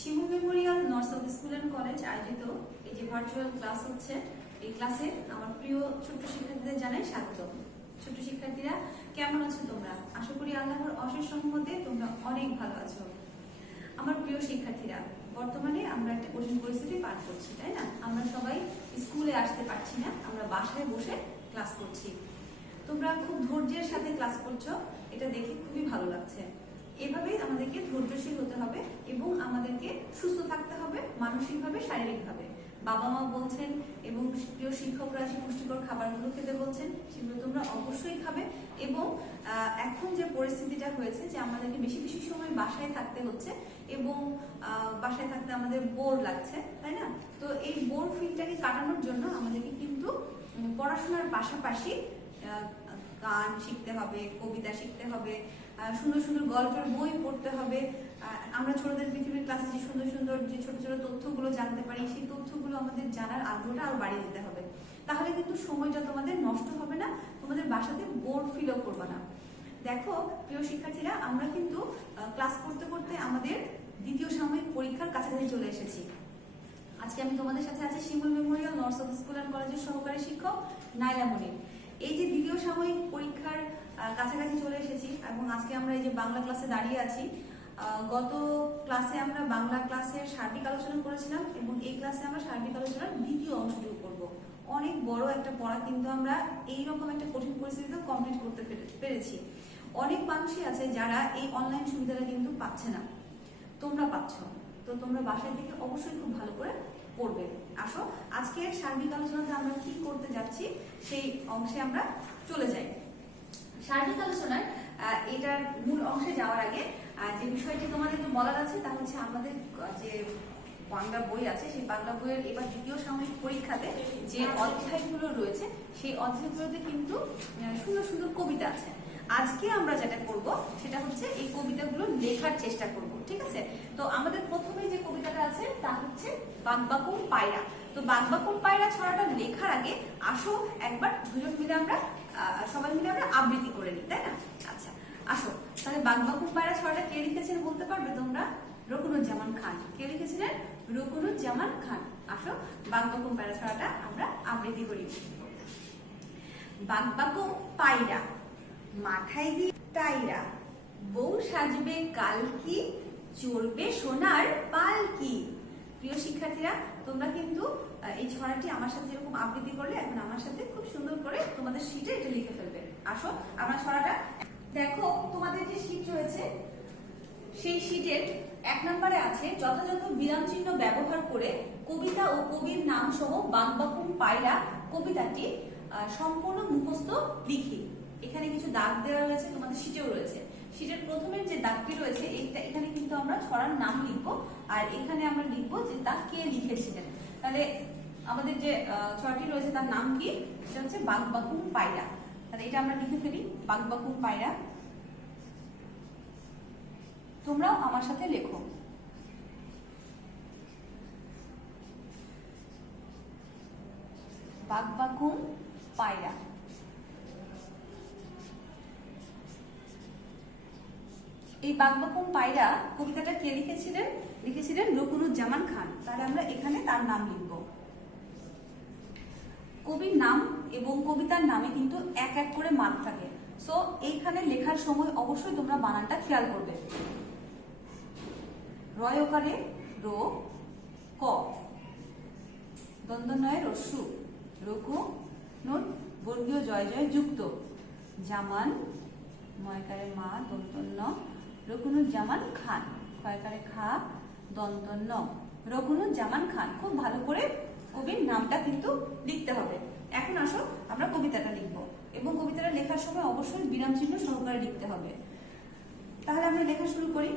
Shimul memorial north south school and college আয়োজিত এই যে ভার্চুয়াল ক্লাস হচ্ছে, এই ক্লাসে আমার প্রিয় ছোট্ট শিক্ষার্থীদের জানাই স্বাগত। ছোট্ট শিক্ষার্থীরা কেমন আছো তোমরা? আশা করি আল্লাহর অশেষ রহমতে তোমরা অনেক ভালো আছো। আমার প্রিয় শিক্ষার্থীরা, বর্তমানে আমরা একটা কঠিন পরিস্থিতি পার করছি, তাই না? আমরা সবাই স্কুলে আসতে পারছি না, আমরা বাসায় বসে ক্লাস করছি। তোমরা খুব ধৈর্যের সাথে ক্লাস করছো, এটা দেখে খুবই ভালো লাগছে। এভাবেই আমাদেরকে ধৈর্যশীল হতে হবে এবং আমাদেরকে সুস্থ থাকতে হবে মানসিকভাবে, শারীরিকভাবে। বাবা মা বলছেন এবং প্রিয় শিক্ষকরা যে পুষ্টিকর খাবারগুলো খেতে বলছেন সেগুলো তোমরা অবশ্যই খাবে। এবং এখন যে পরিস্থিতিটা হয়েছে যে আমাদেরকে বেশি বেশি সময় বাসায় থাকতে হচ্ছে এবং বাসায় থাকতে আমাদের বোর লাগছে, তাই না? তো এই বোর ফিলটাকে কাটানোর জন্য আমাদেরকে কিন্তু পড়াশোনার পাশাপাশি গান শিখতে হবে, কবিতা শিখতে হবে, সুন্দর সুন্দর গল্পের বই পড়তে হবে। আমরা ছোটদের পৃথিবীর ক্লাসে যে সুন্দর সুন্দর যে ছোট ছোট তথ্যগুলো জানতে পারি, সেই তথ্যগুলো আমাদের জানার আগ্রহটা আরো বাড়িয়ে দিতে হবে। তাহলে কিন্তু সময়টা তোমাদের নষ্ট হবে না, তোমাদের বাসাতে বোর ফিলও করবে না। দেখো প্রিয় শিক্ষার্থীরা, আমরা কিন্তু ক্লাস করতে করতে আমাদের দ্বিতীয় সাময়িক পরীক্ষার কাছাকাছি চলে এসেছি। আজকে আমি তোমাদের সাথে আছি Shimul memorial north south school and কলেজের সহকারী শিক্ষক নাইলা মনির। এই যে দ্বিতীয় সাময়িক পরীক্ষার কাছাকাছি চলে এসেছি এবং আজকে আমরা এই যে বাংলা ক্লাসে দাঁড়িয়ে আছি। গত ক্লাসে আমরা বাংলা ক্লাসের সার্বিক আলোচনা করেছিলাম এবং এই ক্লাসে আমরা সার্বিক আলোচনার দ্বিতীয় অংশটুকু করব। অনেক বড় একটা পড়া কিন্তু আমরা এইরকম একটা কঠিন পরিস্থিতিতে কমপ্লিট করতে পেরেছি। অনেক মানুষই আছে যারা এই অনলাইন সুবিধাটা কিন্তু পাচ্ছে না, তোমরা পাচ্ছ। তো তোমরা বাসায় থেকে অবশ্যই খুব ভালো করে পড়বে। আসো আজকে সার্বিক আলোচনাতে আমরা কি করতে যাচ্ছি সেই অংশে আমরা চলে যাই। সার্বিক আলোচনায় এটার মূল অংশে যাওয়ার আগে যে বিষয়টি তোমাদেরকে বলার আছে তা হচ্ছে আমাদের যে বাংলা বই আছে সেই বাংলা বইয়ের এবার দ্বিতীয় সাময়িক পরীক্ষাতে যে অধ্যায়গুলো রয়েছে সেই অধ্যায়গুলোতে কিন্তু সুন্দর সুন্দর কবিতা আছে। আজকে আমরা যেটা করব সেটা হচ্ছে এই কবিতাগুলো লেখার চেষ্টা করব, ঠিক আছে? তো আমাদের প্রথমে যে কবিতাটা আছে তা হচ্ছে বাগবাকুম পায়রা। তো বাগবাকুম পায়রা ছড়াটা লেখার আগে আসো একবার দুজন মিলে আমরা সবাই মিলে আমরা আবৃত্তি করে নিই, তাই না? আচ্ছা আসো তাহলে বাগবাকুম পায়রা ছড়াটা কে লিখেছেন বলতে পারবে তোমরা? রকুনুজ্জামান খান। কে লিখেছিলেন? রকুনুজ্জামান খান। আসো বাগবাকুম পায়রা ছড়াটা আমরা আবৃত্তি করি। বাগবাকুম পায়রা, মাথায় দিয়ে টাইরা, বউ সাজবে কালকি, চড়বে সোনার পালকি। প্রিয় শিক্ষার্থীরা, তোমরা কিন্তু এই ছড়াটি আমার সাথে যেরকম আবৃত্তি করলে এখন আমার সাথে খুব সুন্দর করে তোমাদের শীটে এটা লিখে ফেলবে। আসো আমরা ছড়াটা দেখো, তোমাদের যে শীট রয়েছে সেই শীটের 1 নম্বরে আছে যথাযথ বিরাম চিহ্ন ব্যবহার করে কবিতা ও কবির নাম সহ বাগবাকুম পায়রা কবিতাটি সম্পূর্ণ মুখস্থ লিখি। এখানে কিছু দাগ দেওয়া রয়েছে, তোমাদের শীটেও রয়েছে। শীটের প্রথমের যে দাগটি রয়েছে এখানে কিন্তু আমরা ছড়ার নাম লিখবো আর এখানে আমরা লিখবো যে তা কে লিখেছিলেন। তাহলে আমাদের যে ছড়াটি রয়েছে তার নাম কি? এটা হচ্ছে বাগবাকুম পায়রা। তাহলে এটা আমরা লিখে ফেলি, বাগবাকুম পায়রা। তোমরাও আমার সাথে লেখো। বাগবাকুম পায়রা। এই বাগবাকুম পায়রা কবিতাটা কে লিখেছিলেন? লিখেছিলেন রকুনুজ্জামান খান। তাহলে আমরা এখানে তার নাম লিখব। কবির নাম এবং কবিতার নামে কিন্তু এক এক করে মান থাকে, সো এইখানে লেখার সময় অবশ্যই তোমরা বানানটা খেয়াল করবে। রয়কারে রো ক, দন্তনয়ে রস্যু, রঘু নুন বর্গীয় জয় জয় যুক্ত, জামান ময়কারে মা দন্তন্য, রকুনুজ্জামান খান, ক্ষয়কারে খা দন্তন্য, রকুনুজ্জামান খান। খুব ভালো করে কবির নামটা কিন্তু লিখতে হবে। এখন আসো আমরা কবিতাটা লিখব এবং কবিতাটা লেখার সময় অবশ্যই বিরাম চিহ্ন সহকারে লিখতে হবে। তাহলে আমরা লেখা শুরু করি।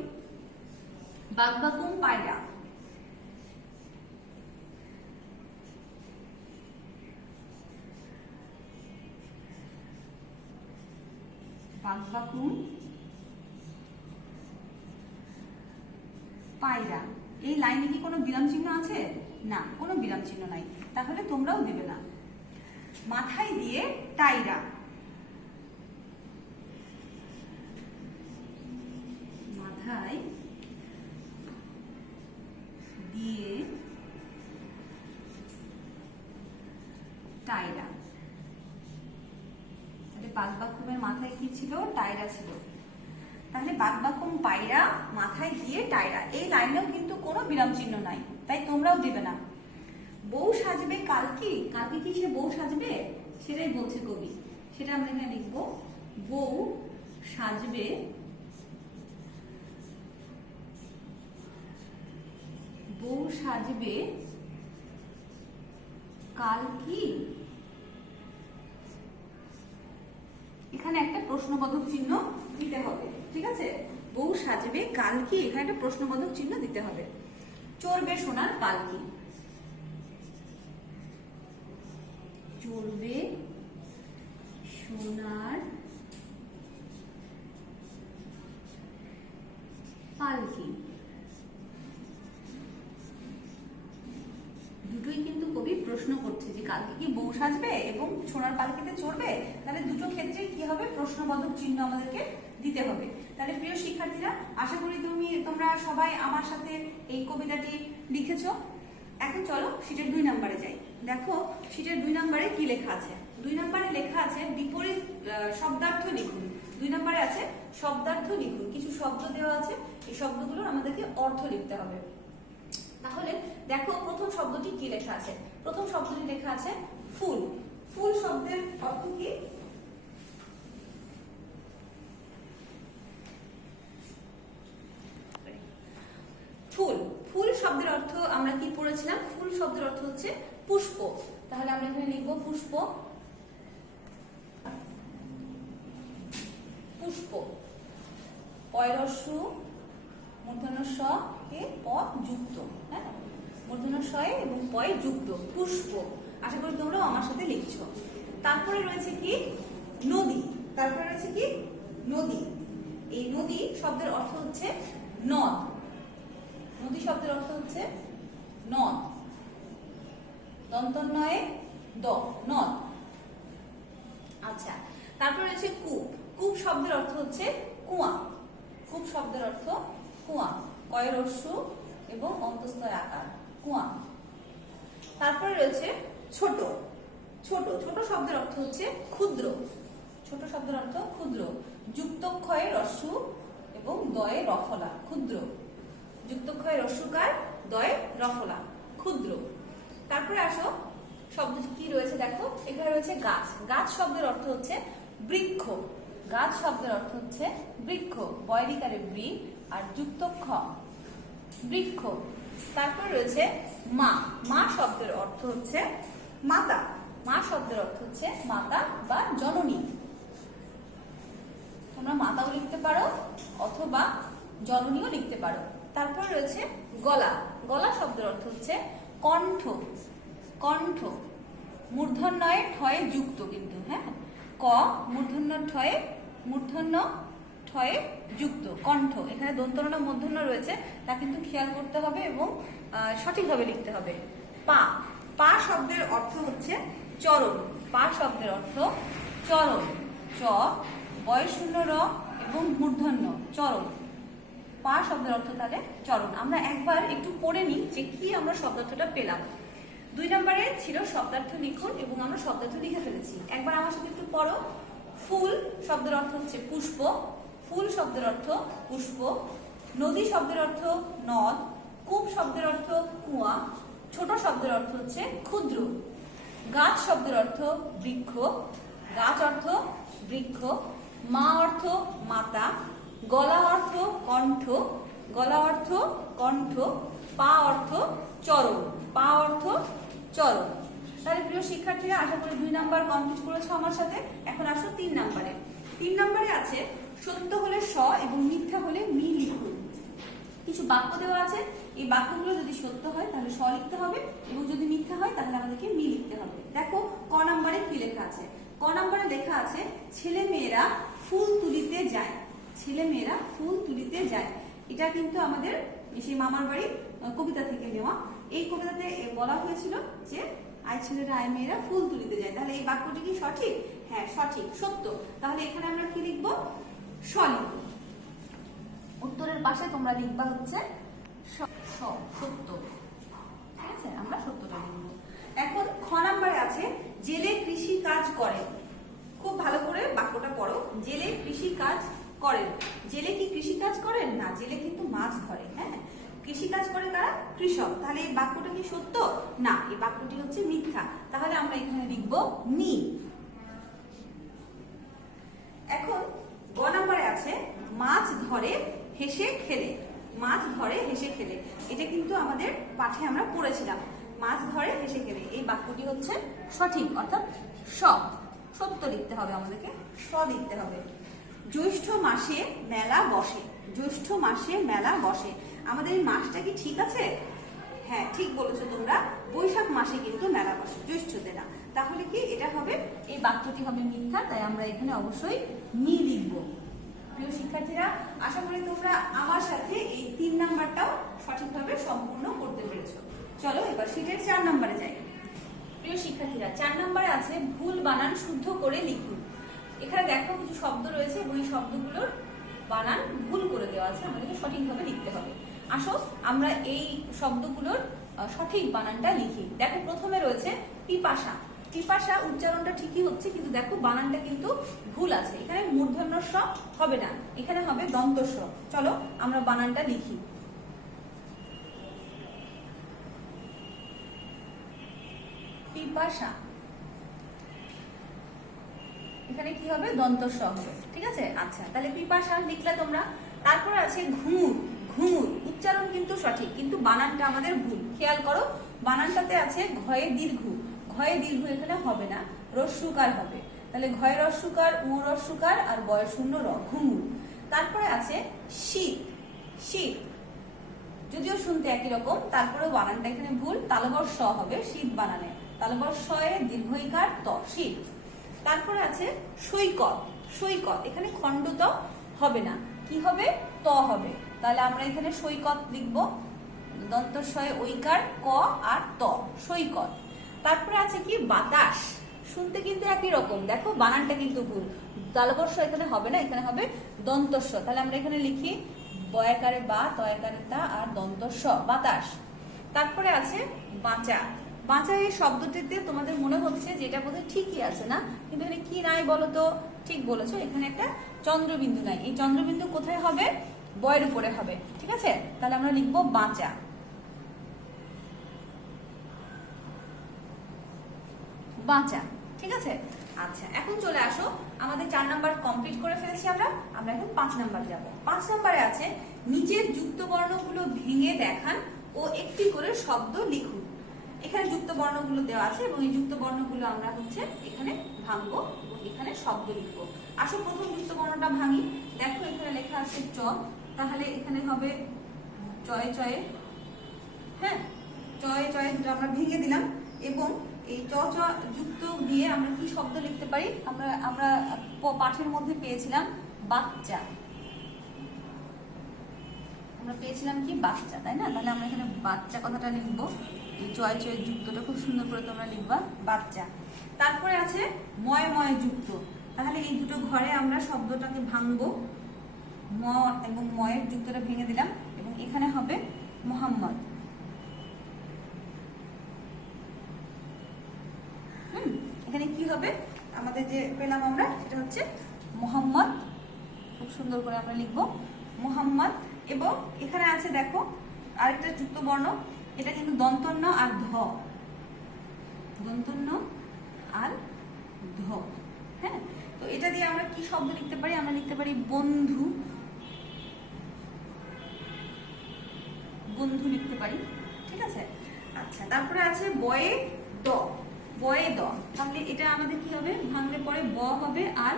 বাগবাকুম পায়রা। বাগবাকুম পায়রা। এই লাইনে কি কোনো বিরাম চিহ্ন আছে? না, কোনো বিরাম চিহ্ন নাই, তাহলে তোমরাও দেবে না। মাথায় দিয়ে টাইরা। মাথায় বাগবাকুমের মাথায় কি ছিল? টায়রা ছিল। তাহলে বাগবাকুম পায়রা, মাথায় গিয়ে টায়রা, এই লাইনেও কিন্তু কোনো বিরাম চিহ্ন নাই, তাই তোমরাও দেবে না। বউ সাজবে কালকে, কালকে কি সে বউ সাজবে সেটাই বলছে কবি, সেটা আমরা এখানে লিখবো বউ সাজবে কাল কি? এখানে একটা প্রশ্নবোধক চিহ্ন দিতে হবে, ঠিক আছে? বউ সাজবে কাল কি, এখানে একটা প্রশ্নবোধক চিহ্ন দিতে হবে। চড়বে সোনার পালকি, চড়বে সোনার পালকি, দুটোই কিন্তু কবি প্রশ্ন করছে যে কালকে কি বউ সাজবে এবং সোনার পালকিতে চড়বে, তাহলে দুটো ক্ষেত্রেই কি হবে? প্রশ্নবোধক চিহ্ন আমাদেরকে দিতে হবে। তাহলে প্রিয় শিক্ষার্থীরা, আশা করি তোমরা সবাই আমার সাথে এই কবিতাটি লিখেছো। এখন চলো শীটের 2 নম্বরে যাই। দেখো শীটের 2 নম্বরে কি লেখা আছে। 2 নম্বরে লেখা আছে বিপরীত শব্দার্থ লিখুন। 2 নম্বরে আছে শব্দার্থ লিখুন। কিছু শব্দ দেওয়া আছে, এই শব্দগুলোর আমাদেরকে অর্থ লিখতে হবে। তাহলে দেখো প্রথম শব্দটি কি লেখা আছে। প্রথম শব্দটি লেখা আছে ফুল। ফুল শব্দের অর্থ কি? ফুল। ফুল শব্দের অর্থ আমরা কি পড়েছিলাম? ফুল শব্দের অর্থ হচ্ছে পুষ্প। তাহলে আমরা এখানে লিখব পুষ্প। পুষ্প পয়রস্যু মূর্ধন্য স কে প যুক্ত, হ্যাঁ, মূর্ধন্য স এবং পয় যুক্ত, পুষ্প। আশা করি তোমরাও আমার সাথে লিখছো। তারপরে রয়েছে কি? নদী। তারপরে রয়েছে কি? নদী। এই নদী শব্দের অর্থ হচ্ছে নদ। নদী শব্দের অর্থ হচ্ছে নদ, দন্তন্বয়ে দ, নদ। আচ্ছা, তারপরে রয়েছে কূপ। কূপ শব্দের অর্থ হচ্ছে কুয়া। কূপ শব্দের অর্থ কুয়া, কয়রস্যু এবং অন্তস্তয় আকার, কুয়া। তারপরে রয়েছে ছোট। ছোট। ছোট শব্দের অর্থ হচ্ছে ক্ষুদ্র। ছোট শব্দের অর্থ ক্ষুদ্র, যুক্তক্ষয়ে রস্যু এবং দয়ে রফলা, ক্ষুদ্র। যুক্তক্ষয়ে রস্যুকার, দয়ে রফলা, ক্ষুদ্র। তারপরে আসো শব্দ কি রয়েছে দেখো, এখানে রয়েছে গাছ। গাছ শব্দের অর্থ হচ্ছে বৃক্ষ। গাছ শব্দের অর্থ হচ্ছে বৃক্ষ, বয়রিকারে বৃ আর যুক্ত খ, বৃক্ষ। তারপর রয়েছে মা। মা শব্দের অর্থ হচ্ছে মাতা। মা শব্দের অর্থ হচ্ছে মাতা বা জননী। তোমরা মাতাও লিখতে পারো অথবা জননীও লিখতে পারো। তারপর রয়েছে গলা। গলা শব্দের অর্থ হচ্ছে কণ্ঠ। কণ্ঠ মূর্ধন্যয়ে ঠয়ে যুক্ত কিন্তু, হ্যাঁ, ক মূর্ধন্য ঠয়ে, মূর্ধন্য ঠয়ে যুক্ত, কণ্ঠ। এখানে দন্তন্য মূর্ধন্য রয়েছে, তা কিন্তু খেয়াল করতে হবে এবং সঠিকভাবে লিখতে হবে। পা। পা শব্দের অর্থ হচ্ছে চরণ। পা শব্দের অর্থ চরণ, চ বয়শূন্য র এবং মূর্ধন্য, চরণ। পা শব্দের অর্থ তাহলে চরণ। আমরা একবার একটু পড়ে নিই যে কি আমরা শব্দার্থটা পেলাম। 2 নম্বরে ছিল শব্দার্থ লিখুন এবং আমরা শব্দার্থ লিখে ফেলেছি। একবার আমার সাথে একটু পড়ো। ফুল শব্দের অর্থ হচ্ছে পুষ্প। ফুল শব্দের অর্থ পুষ্প। নদী শব্দের অর্থ নদ। কূপ শব্দের অর্থ কুয়া। ছোট শব্দের অর্থ হচ্ছে ক্ষুদ্র। গাছ শব্দের অর্থ বৃক্ষ। গাছ অর্থ বৃক্ষ। মা অর্থ মাতা। গলা অর্থ কণ্ঠ। গলা অর্থ কণ্ঠ। পা অর্থ চরণ। পা অর্থ চরণ। তাহলে প্রিয় শিক্ষার্থীরা, আশা করি 2 নাম্বার কমপ্লিট করেছো আমার সাথে। এখন আসো 3 নাম্বারে। 3 নাম্বারে আছে সত্য হলে স এবং মিথ্যা হলে মি লিখুন। কিছু বাক্য দেওয়া আছে, এই বাক্যগুলো যদি সত্য হয় তাহলে স লিখতে হবে এবং যদি মিথ্যা হয় তাহলে আমাদেরকে মি লিখতে হবে। দেখো ক নাম্বারে কি লেখা আছে। ক নাম্বারে লেখা আছে ছেলে মেয়েরা ফুল তুলিতে যায়। ছেলে মেয়েরা ফুল তুলিতে যায়। এটা কিন্তু আমাদের সেই মামার বাড়ির কবিতা থেকে নেওয়া। এই কবিতাতে বলা হয়েছিল যে আই ছেলেরা আই মেয়েরা ফুল তুলিতে যায়। তাহলে এই বাক্যটি কি সঠিক? হ্যাঁ সঠিক, সত্য। তাহলে এখানে আমরা কি লিখবো? স লিখব। উত্তরের পাশে তোমরা লিখবা হচ্ছে সত্য, ঠিক আছে? আমরা সত্যটা লিখব। এখন খ নাম্বারে আছে জেলে কৃষি কাজ করে। খ খুব ভালো করে বাক্যটা পড়ো। জেলে কৃষি কাজ করেন। জেলে কি কৃষি কাজ করেন? না, জেলে কিন্তু মাছ ধরে। হ্যাঁ, কৃষি কাজ করে কারা? কৃষক। তাহলে এই বাক্যটা কি সত্য? না, এই বাক্যটি হচ্ছে মিথ্যা। তাহলে আমরা এখানে লিখবো নি। এখন গ নম্বরে আছে মাছ ধরে হেসে খেলে। মাছ ধরে হেসে খেলে, এটা কিন্তু আমাদের পাঠে আমরা পড়েছিলাম। মাছ ধরে হেসে খেলে, এই বাক্যটি হচ্ছে সঠিক, অর্থাৎ সত্য লিখতে হবে, আমাদেরকে লিখতে হবে। জ্যৈষ্ঠ মাসে মেলা বসে। জ্যৈষ্ঠ মাসে মেলা বসে, আমাদের এই মাসটা কি ঠিক আছে? হ্যাঁ, ঠিক বলেছো তোমরা। বৈশাখ মাসে কিন্তু মেলা বসে, জ্যৈষ্ঠতে না। তাহলে কি এটা হবে? এই বাক্যটি হবে মিথ্যা, তাই আমরা এখানে অবশ্যই নি লিখবো। প্রিয় শিক্ষার্থীরা, আশা করি তোমরা আমার সাথে এই 3 নাম্বারটাও সঠিকভাবে সম্পূর্ণ করতে পেরেছো। চলো এবার শীটের 4 নম্বরে যাই। প্রিয় শিক্ষার্থীরা, 4 নম্বরে আছে ভুল বানান শুদ্ধ করে লিখুন। এখানে দেখো কিছু শব্দ রয়েছে এবং এই শব্দগুলোর বানান ভুল করে দেওয়া আছে, আমাদেরকে সঠিকভাবে লিখতে হবে। আসো আমরা এই শব্দগুলোর সঠিক বানানটা লিখি। দেখো প্রথমে রয়েছে পিপাসা। পিপাসা উচ্চারণটা ঠিকই হচ্ছে, কিন্তু দেখো বানানটা কিন্তু ভুল আছে। এখানে মূর্ধন্য স হবে না, এখানে হবে দন্ত স। চলো আমরা বানানটা লিখি। পিপাসা, এখানে কি হবে? দন্ত স হবে। ঠিক আছে, আচ্ছা তাহলে পিপাসা লিখলে তোমরা। তারপরে আছে ঘুঙুর। ঘুঙুর উচ্চারণ কিন্তু সঠিক, কিন্তু বানানটা আমাদের ভুল। খেয়াল করো, বানানটাতে আছে ঘয়ে দীর্ঘ। ঘয়ে দীর্ঘ এখানে হবে না, রস্যুকার হবে। তাহলে ঘয়ে রস্যুকার, উ রস্যুকার আর বয় শূন্য র, ঘুঙুর। তারপরে আছে শীত। শীত যদিও শুনতে একই রকম, তারপরেও বানানটা এখানে ভুল। তালবর স হবে শীত বানানে, তালবর স এ দীর্ঘইকার ত, শীত। তারপরে আছে সৈকত। সৈকত এখানে খণ্ড ত হবে না, কি হবে? ত হবে। তাহলে আমরা এখানে সৈকত লিখবো, দন্ত স এ ঐকার ক আর ত, সৈকত। তারপরে আছে কি? বাতাস। শুনতে কিন্তু একই রকম, দেখো বানানটা কিন্তু ভুল। তালবর স এখানে হবে না, এখানে হবে দন্ত স। তাহলে আমরা এখানে লিখি বয়াকারে বা, তয়াকারে তা আর দন্ত স, বাতাস। তারপরে আছে বাঁচা। বাঁচা এই শব্দটিতে তোমাদের মনে হচ্ছে যে এটা বোধহয় ঠিকই আছে না, কিন্তু এখানে কি নাই বলো তো? ঠিক বলেছো, এখানে একটা চন্দ্রবিন্দু নাই। এই চন্দ্রবিন্দু কোথায় হবে? বয়ের উপরে হবে। ঠিক আছে, তাহলে আমরা লিখবো বাঁচা। বাঁচা, ঠিক আছে। আচ্ছা এখন চলে আসো, আমাদের 4 নাম্বার কমপ্লিট করে ফেলেছি আমরা এখন 5 নাম্বার যাব। 5 নাম্বারে আছে নিচের যুক্ত বর্ণগুলো ভেঙে দেখান ও একটি করে শব্দ লিখুন। এখানে যুক্ত বর্ণগুলো দেওয়া আছে এবং এই যুক্ত বর্ণগুলো আমরা হচ্ছে এখানে ভাঙবো এবং এখানে শব্দ লিখবো। আসো প্রথম যুক্ত বর্ণটা ভাঙি। দেখো এখানে লেখা আছে চ, তাহলে এখানে হবে চয়ে চয়ে। হ্যাঁ, চয়ে চয়ে দুটো আমরা ভেঙে দিলাম এবং এই চ চ যুক্ত দিয়ে আমরা কি শব্দ লিখতে পারি? আমরা পাঠের মধ্যে পেয়েছিলাম বাচ্চা। আমরা পেয়েছিলাম কি? বাচ্চা, তাই না? তাহলে আমরা এখানে বাচ্চা কথাটা লিখবো। এই চয় চয়ের যুক্তটা খুব সুন্দর করে তোমরা লিখবা, বাচ্চা। তারপরে আছে ময় ময় যুক্ত। তাহলে এই দুটো ঘরে আমরা শব্দটাকে ভাঙবো, ম এবং ময়ের যুক্তটা ভেঙে দিলাম এবং এখানে হবে মোহাম্মদ। এখানে কি হবে? আমাদের যে পেলাম আমরা সেটা হচ্ছে মোহাম্মদ। খুব সুন্দর করে আমরা লিখবো মোহাম্মদ। এবং এখানে আছে দেখো আরেকটা যুক্ত বর্ণ, এটা কিন্তু দন্তন্য আর ধ, দন্তন্য আর ধ। হ্যাঁ, তো এটা দিয়ে আমরা কি শব্দ লিখতে পারি? আমরা লিখতে পারি বন্ধু। বন্ধু লিখতে পারি। ঠিক আছে, আচ্ছা তারপরে আছে বয়ে দ। বয়ে দ, তাহলে এটা আমাদের কি হবে? ভাঙলে পরে ব হবে আর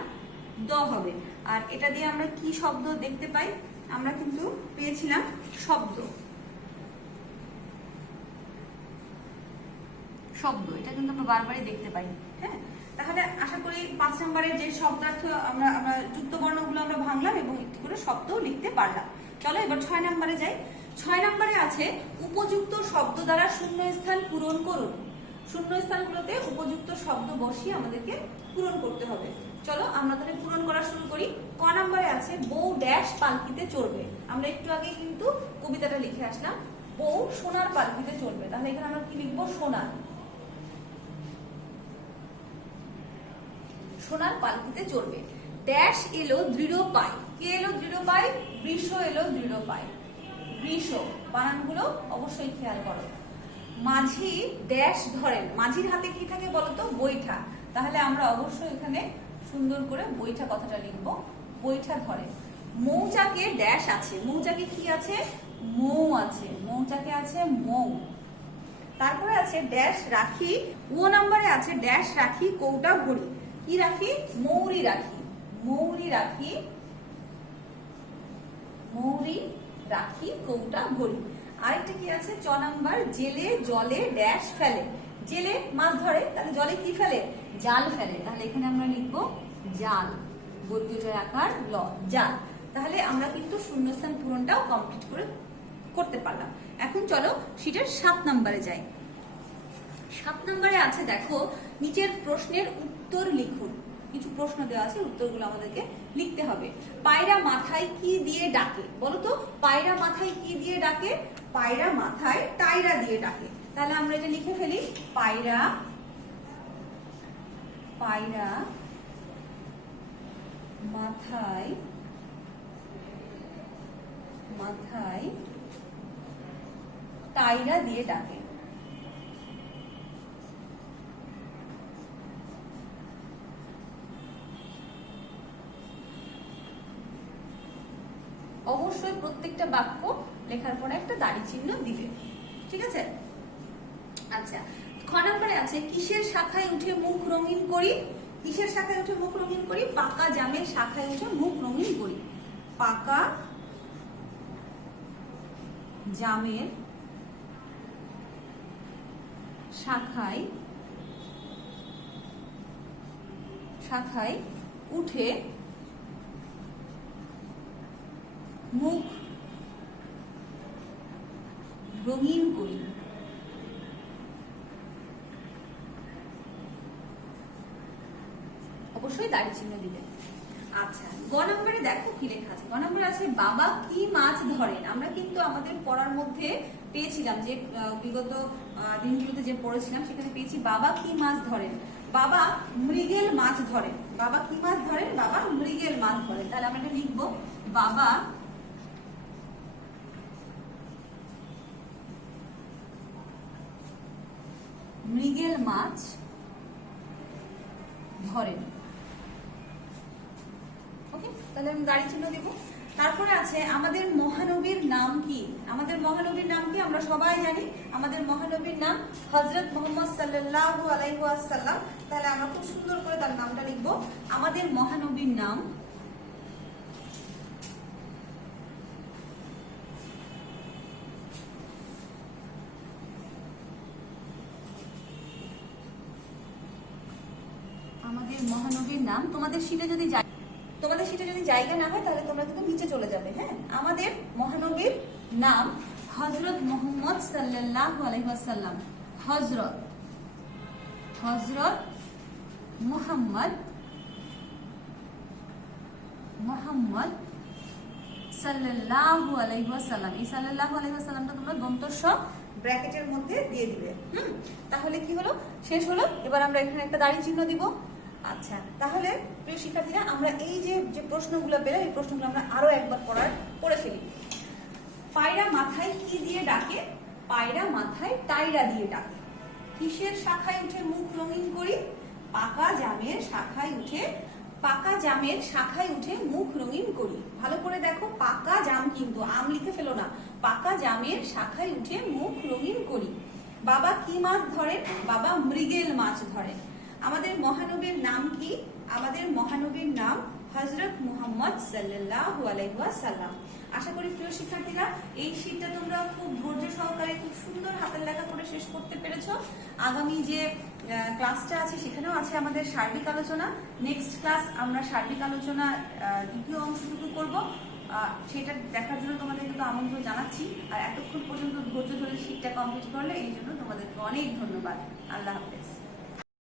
দ হবে। আর এটা দিয়ে আমরা কি শব্দ দেখতে পাই? আমরা কিন্তু পেয়েছিলাম শব্দ। শব্দ এটা কিন্তু আমরা বারবারই দেখতে পাই। হ্যাঁ, তাহলে আশা করি 5 নম্বরের যে শব্দার্থ আমরা যুক্ত বর্ণগুলো আমরা ভাঙলাম এবং একটি করে শব্দও লিখতে পারলাম। চলো এবার 6 নম্বরে যাই। 6 নম্বরে আছে উপযুক্ত শব্দ দ্বারা শূন্য স্থান পূরণ করুন। শূন্য স্থানগুলোতে উপযুক্ত শব্দ বসিয়ে আমাদেরকে পূরণ করতে হবে। চলো আমরা তাহলে পূরণ করা শুরু করি। ক নম্বরে আছে বউ ড্যাশ পালকিতে চড়বে। আমরা একটু আগে কিন্তু কবিতাটা লিখে আসলাম, বউ সোনার পালকিতে চড়বে। তাহলে এখানে আমরা কি লিখবো? সোনার। সোনার পালকিতে চড়বে। ড্যাশ এলো দৃঢ় পায়, কে এলো দৃঢ় পায়? বৃষ এলো দৃঢ় পায়, বৃষ। বানানগুলো অবশ্যই খেয়াল করো। মাঝি ড্যাশ ধরেন, মাঝির হাতে কি থাকে বলতো? বৈঠা। তাহলে আমরা অবশ্যই এখানে সুন্দর করে বৈঠা কথাটা লিখবো, বৈঠা ধরে। মৌচাকে ড্যাশ আছে, মৌচাকে কি আছে? মৌ আছে, মৌচাকে আছে মৌ। তারপরে আছে ড্যাশ রাখি, ও নাম্বারে আছে ড্যাশ রাখি কৌটা ভরি, কি রাখি? মৌরি রাখি, মৌরি রাখি, মৌরি রাখি কৌটা ভরি। আরেকটা কি আছে? চ নাম্বার জেলে জলে ড্যাশ ফেলে, জেলে মাছ ধরে, তাহলে জলে কি ফেলে? জাল ফেলে। তাহলে এখানে আমরা লিখবো জাল, বর্গীয় আকার ল, জাল। তাহলে আমরা কিন্তু শূন্যস্থান পূরণটাও কমপ্লিট করতে পারলাম। এখন চলো শীটের 7 নম্বরে যাই। 7 নম্বরে আছে দেখো, নিচের প্রশ্নের উত্তর লিখুন। কিছু প্রশ্ন দেওয়া আছে, উত্তরগুলো আমাদেরকে লিখতে হবে। পায়রা মাথায় কি দিয়ে ডাকে বলো তো? পায়রা মাথায় কি দিয়ে ডাকে? পায়রা মাথায় টায়রা দিয়ে ডাকে। তাহলে আমরা এটা লিখে ফেলি, পায়রা, পায়রা মাথায়, মাথায় টায়রা দিয়ে ডাকে। অবশ্যই প্রত্যেকটা বাক্য লেখার পরে একটা দাড়ি চিহ্ন দিবে, ঠিক আছে? আচ্ছা, খ নম্বরে আছে কিসের শাখায় উঠে মুখ রঙিন করি? কিসের শাখায় উঠে মুখ রঙিন করি? পাকা জামের শাখায় উঠে মুখ রঙিন করি। পাকা জামের শাখায়, শাখায় উঠে মুখ রঙিন করি। অবশ্যই দাড়ি চিহ্ন দিবে। আচ্ছা, গ নম্বরে দেখো কি লেখা আছে। গ নম্বরে আছে বাবা কি মাছ ধরেন। আমরা কিন্তু আমাদের পড়ার মধ্যে পেয়েছিলাম, যে বিগত দিনগুলোতে যে পড়েছিলাম সেখানে পেয়েছি বাবা কি মাছ ধরেন। বাবা মৃগেল মাছ ধরেন। বাবা কি মাছ ধরেন? বাবা মৃগেল মাছ ধরেন। তাহলে আমরা এটা লিখবো, বাবা মৃগেল মাছ ধরেন। ওকে, তাহলে আমি দাড়ি চিহ্ন দেব। তারপরে আছে আমাদের মহানবীর নাম কি? আমাদের মহানবীর নাম কি? আমরা সবাই জানি আমাদের মহানবীর নাম হযরত মুহাম্মদ সাল্লাল্লাহু আলাইহি ওয়াসাল্লাম। তাহলে আমরা খুব সুন্দর করে তার নামটা লিখবো। আমাদের মহানবীর নাম আমাদের মহানবীর নাম। তোমাদের শীটে যদি জায়গা না হয় তাহলে তোমরা কিন্তু নিচে চলে যাবে। হ্যাঁ, আমাদের মহানবীর নাম হযরত মুহাম্মদ সাল্লাল্লাহু আলাইহি ওয়াসাল্লাম। হযরত, হযরত মুহাম্মদ, মুহাম্মদ সাল্লাল্লাহু আলাইহি ওয়াসাল্লাম। এই সাল্লাল্লাহু আলাইহি ওয়াসাল্লামটা তোমরা দন্তস্ব ব্র্যাকেটের মধ্যে দিয়ে দিবে। তাহলে কি হলো? শেষ হলো। এবার আমরা এখানে একটা দাড়ি চিহ্ন দিব। আচ্ছা, তাহলে প্রিয় শিক্ষার্থীরা, আমরা এই যে প্রশ্নগুলো পেলাম, এই প্রশ্নগুলো আমরা আরো একবার পড়ে ফেলি। পায়রা মাথায় কি দিয়ে ডাকে? পায়রা মাথায় টায়রা দিয়ে ডাকে। কিসের শাখায় উঠে মুখ রঙিন করি? পাকা জামের শাখায় উঠে, পাকা জামের শাখায় উঠে মুখ রঙিন করি। ভালো করে দেখো, পাকা জাম কিন্তু আম লিখে ফেলো না। পাকা জামের শাখায় উঠে মুখ রঙিন করি। বাবা কি মাছ ধরেন? বাবা মৃগেল মাছ ধরেন। আমাদের মহানবীর নাম কি? আমাদের মহানবীর নাম হযরত মুহাম্মদ সাল্লাল্লাহু আলাইহি ওয়াসাল্লাম। আশা করি প্রিয় শিক্ষার্থীরা এই শীটটা তোমরা খুব ধৈর্য সহকারে খুব সুন্দর হাতের লেখা করে শেষ করতে পেরেছো। আগামী যে ক্লাসটা আছে সেখানেও আছে আমাদের সার্বিক আলোচনা। নেক্সট ক্লাস আমরা সার্বিক আলোচনা দ্বিতীয় অংশটুকু করব। সেটা দেখার জন্য তোমাদেরকে তো আমন্ত্রণ জানাচ্ছি। আর এতক্ষণ পর্যন্ত ধৈর্য ধরে শীটটা কমপ্লিট করলে এই জন্য তোমাদেরকে অনেক ধন্যবাদ। আল্লাহ হাফেজ।